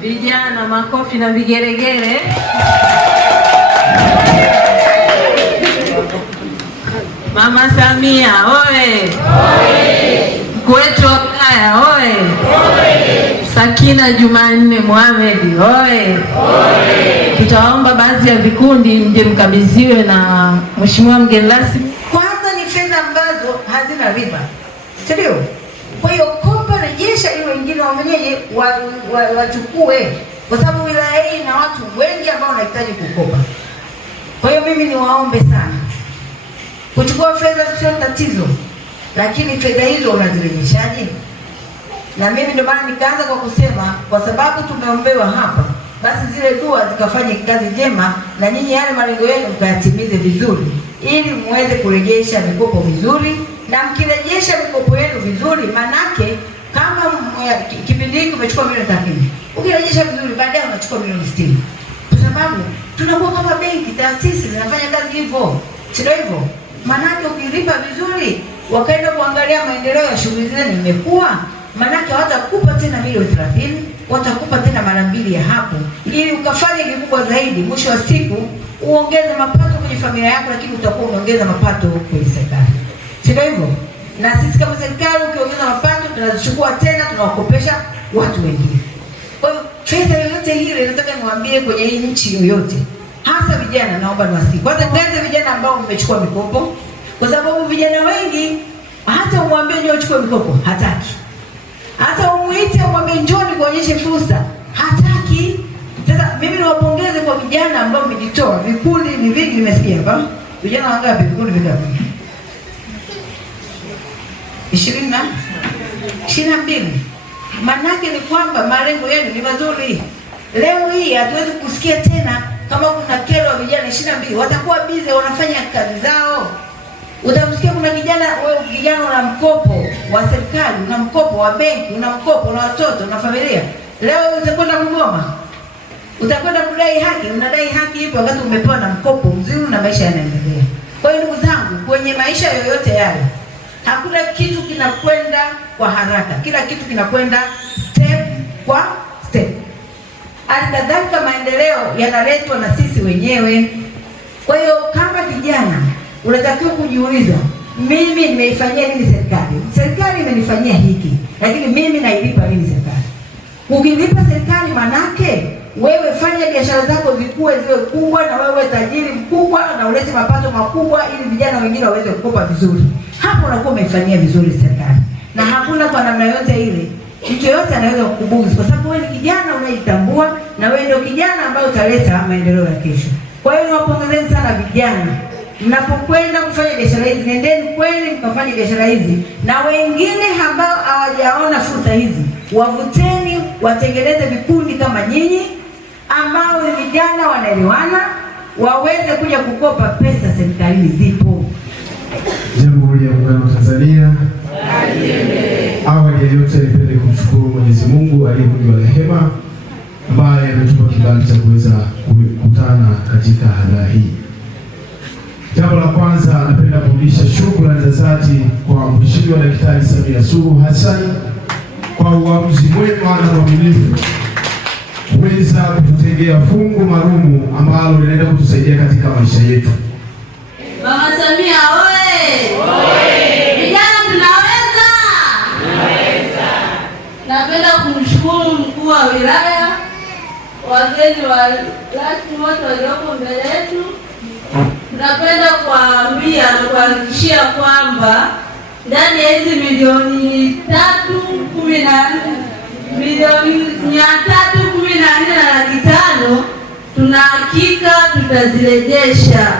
Vijana, makofi na vigeregere. Mama Samia oye! Mkuu wetu wa wilaya oye! Sakina Jumanne Mohamed oye! Tutaomba baadhi ya vikundi mje mkabidhiwe na mheshimiwa mgeni rasmi. Kwanza ni fedha ambazo hazina riba, ndio. Kwa hiyo kopa rejesha, ili wengine wafanyeje, wachukue, kwa sababu wilaya hii na watu wengi ambao wanahitaji kukopa. Kwa hiyo mimi niwaombe sana, kuchukua fedha sio tatizo, lakini fedha hizo unazirejeshaje? Na mimi ndio maana nikaanza kwa kusema, kwa sababu tumeombewa hapa, basi zile dua zikafanye kazi njema, na nyinyi yale malengo yenu mkayatimize vizuri, ili muweze kurejesha mikopo vizuri. Na mkirejesha mikopo yenu vizuri, manake kama kipindi hiki umechukua milioni 30, ukirejesha vizuri baadaye unachukua milioni 60, kwa sababu tunakuwa kama benki, taasisi zinafanya kazi hivyo, sio hivyo? Manake ukilipa vizuri, wakaenda kuangalia maendeleo ya shughuli zile nimekuwa, manake watakupa tena milioni 30, watakupa tena mara 2 ya hapo, ili ukafanye kikubwa zaidi. Mwisho wa siku uongeze mapato kwenye familia yako, lakini utakuwa unaongeza mapato kwenye serikali, sio hivyo? Na sisi kama serikali, ukiongeza mapato tunazichukua tena tunawakopesha watu wengine. Kwa hiyo fedha yoyote ile, nataka niwaambie, kwenye hii nchi yoyote, hasa vijana, naomba niwasihi kwanza, ngaze vijana ambao mmechukua mikopo, kwa sababu vijana wengi hata umwambie njoo uchukue mikopo hataki, hata umuite umwambie njoo nikuonyeshe fursa hataki. Sasa mimi niwapongeze kwa vijana ambao mmejitoa. Vikundi ni vingi, nimesikia hapa. Vijana wangapi? Vikundi vingapi? 22. Manake ni kwamba malengo yenu ni mazuri. Leo hii hatuwezi kusikia tena kama kuna kero wa vijana 22 watakuwa busy wanafanya kazi zao. Utamsikia kuna kijana, wewe kijana una mkopo wa serikali, una mkopo wa benki, una mkopo na watoto na familia. Leo utakwenda kugoma, utakwenda kudai haki, unadai haki ipo wakati umepewa na mkopo mzuri na maisha yanaendelea. Kwa hiyo ndugu zangu, kwenye maisha yoyote yale, hakuna kitu kinakwenda kwa haraka, kila kitu kinakwenda step kwa step. Alikadhalika maendeleo yanaletwa na sisi wenyewe. Kwa hiyo kama kijana unatakiwa kujiuliza, mimi nimeifanyia nini serikali? Serikali imenifanyia hiki, lakini mimi nailipa nini serikali? Ukilipa serikali, manake wewe fanya biashara zako zikue, ziwe kubwa, na wewe tajiri mkubwa, na ulete mapato makubwa, ili vijana wengine waweze kukopa vizuri. Hapo unakuwa umeifanyia vizuri serikali, na hakuna kwa namna yote ile mtu yote anaweza kukubuzi, kwa sababu wewe ni kijana unayetambua, na wewe ndio kijana ambaye utaleta maendeleo ya kesho. Kwa hiyo niwapongezeni sana vijana, mnapokwenda kufanya biashara hizi, nendeni kweli mkafanye biashara hizi, na wengine ambao hawajaona fursa hizi wavuteni, watengeneze vikundi kama nyinyi ambao ni vijana wanaelewana, waweze kuja kukopa pesa serikalini zipo. Jamhuri ya Muungano wa Tanzania. Awali ya yote nipende kumshukuru Mwenyezi Mungu aliyekuwa rehema, ambaye ametupa kibali cha kuweza kukutana katika hadhara hii. Jambo la kwanza, napenda kurudisha shukrani za dhati kwa Mheshimiwa Daktari Samia Suluhu Hassan kwa uamuzi mwema na mwaminifu kuweza kututengea fungu maalumu ambalo linaenda kutusaidia katika maisha yetu. Mama Samia oye! Vijana tunaweza! Napenda kumshukuru mkuu wa wilaya, wageni wa rasmi wote walioko mbele yetu. Napenda kuambia na kuhakikishia kwamba ndani ya hizi milioni 314,500,000 tuna hakika tutazirejesha.